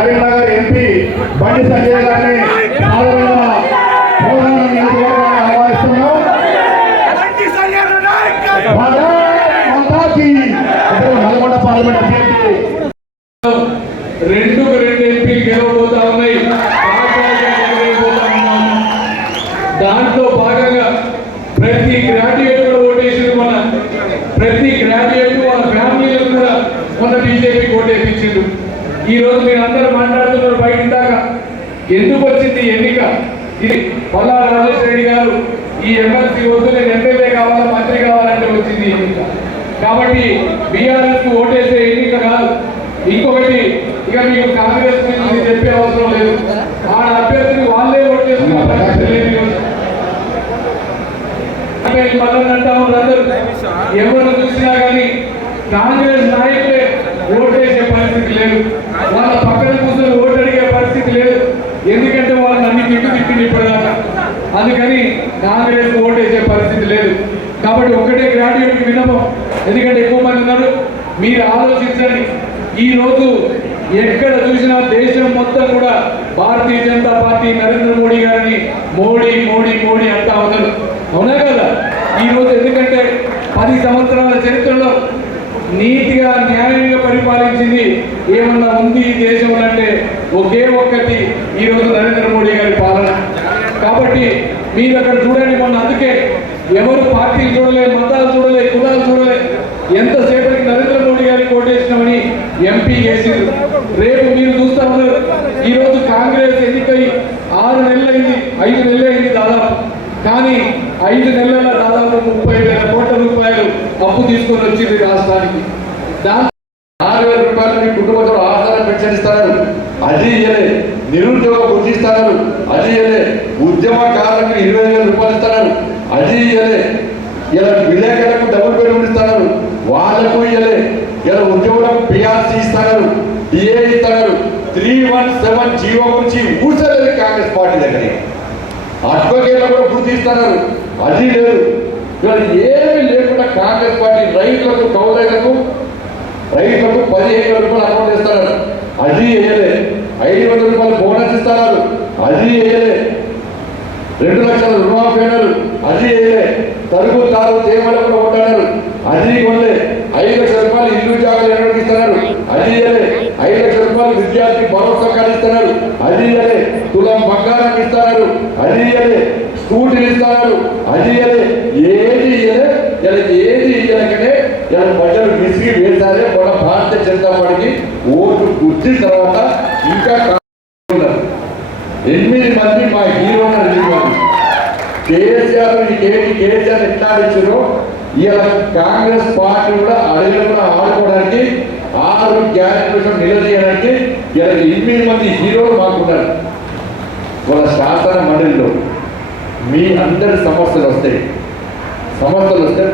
Karimnagar MP Bandi Sanjay గారిని సాధారణంగా ఆహ్వానిస్తున్నాం. నల్గొండ పార్లమెంట్ అభ్యర్థి 2 ఎంపీలు గెలవబోతా ఉన్నాయి. దాంట్లో భాగంగా ప్రతి గ్రాడ్యుయేట్ కూడా ఓటేసింది. ప్రతి గ్రాడ్యుయేట్ వాళ్ళ ఫ్యామిలీలు కూడా మొన్న బీజేపీ ఓటేపించిండు. ఈ రోజు మీరు అందరూ మాట్లాడుతున్నారు బయట దాకా ఎందుకు వచ్చింది ఎన్నిక? ఇది పల్లా రాజేష్ రెడ్డి గారు ఈ ఎమ్మెల్సీ వద్దు, నేను ఎమ్మెల్యే కావాలి, మంత్రి కావాలంటే వచ్చింది ఎన్నిక. కాబట్టి బీఆర్ఎస్ కు ఓటేసే ఎన్నిక కాదు. ఇంకొకటి, ఇక మీకు కాంగ్రెస్ గురించి చెప్పే అవసరం లేదు. ఆ అభ్యర్థిని వాళ్ళే ఓటు చేసుకున్న పరిస్థితి లేదు. మళ్ళీ అంటాము అందరూ, ఎవరు చూసినా కానీ కాంగ్రెస్ నాయకులే ఓటేసే పరిస్థితి లేదు. వాళ్ళ పక్కన కూర్చొని ఓటు అడిగే పరిస్థితి లేదు. ఎందుకంటే వాళ్ళని అన్ని తిట్టింది ఇప్పటిదాకా. అందుకని కాంగ్రెస్ ఓటేసే పరిస్థితి లేదు. కాబట్టి ఒకటే గ్రాడ్యుయేట్కి విన్నపం, ఎందుకంటే ఎక్కువ మంది ఉన్నారు, మీరు ఆలోచించండి. ఈ రోజు ఎక్కడ చూసినా దేశం మొత్తం కూడా భారతీయ జనతా పార్టీ నరేంద్ర మోడీ గారిని మోడీ మోడీ మోడీ అంటా ఉన్నారు. అవునా కదా? ఈ రోజు ఎందుకంటే 10 సంవత్సరాల చరిత్రలో నీతిగా న్యాయంగా పరిపాలించింది ఏమన్నా ఉంది ఈ దేశంలో అంటే ఒకే ఒక్కటి ఈరోజు నరేంద్ర మోడీ గారి పాలన. కాబట్టి మీరు అక్కడ చూడండి, మొన్న అందుకే ఎవరు పార్టీలు చూడలే, మతాలు చూడలే, కులాలు చూడలే, ఎంతసేపటికి నరేంద్ర మోడీ గారికి ఓటేసినామని ఎంపీ చేసింది. రేపు మీరు చూస్తా ఉన్నారు, ఈరోజు కాంగ్రెస్ ఎన్నికై 6 నెలలైంది, 5 నెలలైంది దాదాపు. కానీ 5 నెలల దాదాపు 30,000 కోట్ల రూపాయలు అప్పు తీసుకొని వచ్చింది రాష్ట్రానికి. దాంతో 4,000 రూపాయలు మీ కుటుంబంతో ఆహారం పెన్షన్ ఇస్తున్నారు, అది ఇయ్యలే. నిరుద్యోగ వృద్ధి ఇస్తున్నారు, అది ఇయ్యలే. ఉద్యమకారులకు 20,000 రూపాయలు ఇస్తున్నారు, అది ఇయ్యలే. ఇలా విలేకరులకు డబుల్ బెడ్రూమ్ ఇస్తున్నారు, వాళ్ళకు ఇయ్యలే. ఇలా ఉద్యోగులకు పిఆర్సీ ఇస్తున్నారు, డిఏ ఇస్తున్నారు. 317 జీవో గురించి ఊసలేదు కాంగ్రెస్ పార్టీ దగ్గర. అడ్వకేట్ల కూడా వృద్ధి ఇస్తున్నారు, అది లేదు. ఇలా ఏమీ లేకుండా కాంగ్రెస్ పార్టీ రైతులకు, కౌలులకు 15,000 రూపాయలు అకౌంట్ ఇస్తున్నారు, అది వేయలే. 500 రూపాయలు బోనస్ ఇస్తున్నారు, అది వేయలే. 2 లక్షల రుణమాఫీ అన్నారు, అది వేయలే. తరుగు తారు తేమలు కూడా ఉంటున్నారు, అది కొనలే. 5 లక్షల రూపాయలు ఇల్లు జాగాలు ఎన్నోకి ఇస్తున్నారు, అది వేయలే. 5 లక్షల రూపాయలు విద్యార్థి భరోసా కార్డు ఇస్తున్నారు, అది వేయలే. తులం బంగారం ఇస్తున్నారు, అది వేయలే. స్కూటీలు ఇస్తున్నారు, అది వేయలే. ఏది ఇయ్యలే. ఇలా ఏది ఇయ్యలకనే ఇలా ప్రజలు విసిగి వేశారే. మన భారతీయ జనతా పార్టీకి ఓటు గుర్తిన తర్వాత ఇంకా 8 మంది మా హీరో కేసీఆర్ కేసీఆర్ ఎట్లా ఇచ్చారో ఇలా కాంగ్రెస్ పార్టీ కూడా అడవిలో ఆడుకోవడానికి 6 గ్యారెంటీలు నిలదీయడానికి ఇలా 8 మంది హీరోలు మాకున్నారు. వాళ్ళ శాసన మండలిలో మీ అందరి సమస్యలు వస్తే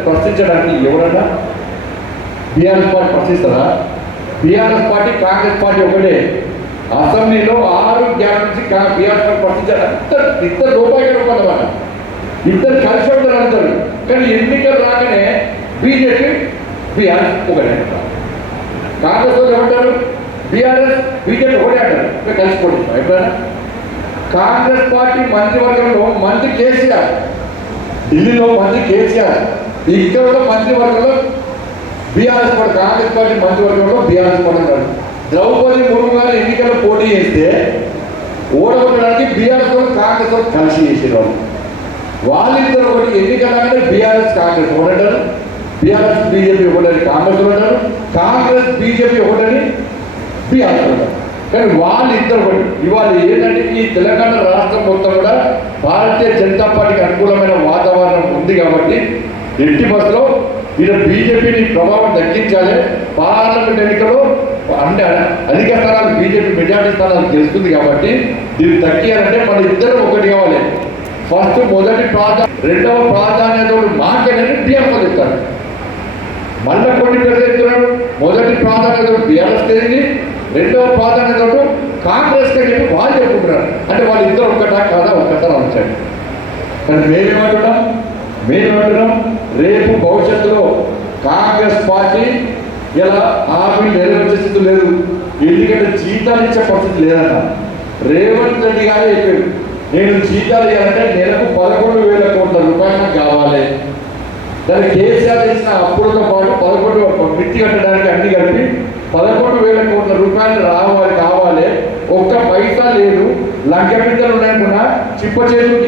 ప్రశ్నించడానికి ఎవరన్నా బీఆర్ఎస్ పార్టీ ప్రశ్నిస్తారా? బీఆర్ఎస్ పార్టీ కాంగ్రెస్ పార్టీ ఒకటే. అసెంబ్లీలో 6 గ్యారెంటీ బీఆర్ఎస్ పార్టీ ప్రశ్నించారు. ఇద్దరు రూపాయలు అన్నమాట, ఇద్దరు కలిసి ఉంటారు అంటారు. కానీ ఎన్నికలు రాగానే బీజేపీ బీఆర్ఎస్ ఒకటే అంటారు. కాంగ్రెస్ వాళ్ళు ఏమంటారు? బీఆర్ఎస్ బీజేపీ ఒకటే అంటారు. కలిసిపోతుంది ఎప్పుడైనా. కాంగ్రెస్ పార్టీ మంత్రివర్గంలో మంత్రి కేసీఆర్, ఢిల్లీలో మంత్రి కేసీఆర్, ఇక్కడ కూడా మంత్రివర్గంలో బీఆర్ఎస్ పార్టీ, కాంగ్రెస్ పార్టీ మంత్రివర్గంలో బీఆర్ఎస్ పార్టీ ఉన్నారు. ద్రౌపది ముర్ము గారు ఎన్నికల్లో పోటీ చేస్తే ఓడగొట్టడానికి బీఆర్ఎస్ కాంగ్రెస్ కలిసి చేసేవాళ్ళు. వాళ్ళిద్దరు ఒకటి ఎన్నికలంటే బీఆర్ఎస్ కాంగ్రెస్ ఒకటంటారు, బీఆర్ఎస్ బీజేపీ ఒకటని కాంగ్రెస్ అంటారు, కాంగ్రెస్ బీజేపీ ఒకటని బీఆర్ఎస్ అంటారు. కానీ వాళ్ళిద్దరు ఒకటి. ఇవాళ ఏంటంటే ఈ తెలంగాణ రాష్ట్రం మొత్తం కూడా భారతీయ జనతా పార్టీకి అనుకూలమైన వాతావరణం ఉంది. కాబట్టి ఎట్టి బస్సులో ఇలా బీజేపీని ప్రభావం తగ్గించాలి. పార్లమెంట్ ఎన్నికల్లో అంటే అధిక స్థానాలు బీజేపీ మెజార్టీ స్థానాలు గెలుస్తుంది. కాబట్టి దీన్ని తగ్గియాలంటే మన ఇద్దరు ఒకటి కావాలి. ఫస్ట్ మొదటి రెండవ ప్రాధాన్యత మాకేనని బీఆర్ఎస్ చెప్తారు. మళ్ళీ కొన్ని పేరు చెప్తున్నాడు. మొదటి ప్రాధాన్యత బీఆర్ఎస్ తెలియదు, రెండవ ప్రాధాన్యత కాంగ్రెస్ కి చెప్పి వాళ్ళు చెప్పుకుంటున్నారు. అంటే వాళ్ళిద్దరు ఒక్కటా కాదా ఒక్కసారి వచ్చాడు. కానీ మేమేమంటున్నాం రేపు భవిష్యత్తులో కాంగ్రెస్ పార్టీ ఇలా హామీ నెరవేర్చే స్థితి లేదు. ఎందుకంటే జీతాలు ఇచ్చే పరిస్థితి లేదన్న. రేవంత్ రెడ్డి గారే చెప్పాడు, నేను జీతాలు ఇవ్వాలంటే నెలకు 11,000 కోట్ల రూపాయలు నాకు కావాలి. దానికి కేసీఆర్ ఇచ్చిన అప్పులతో పాటు 11 మిట్టి కట్టడానికి అన్ని కలిపి 11,000 కోట్ల రూపాయలు కావాలి. ఒక్క పైసా లేదు. లంక బిడ్డలు ఉన్నాయనుకున్నా చిప్ప చేతులు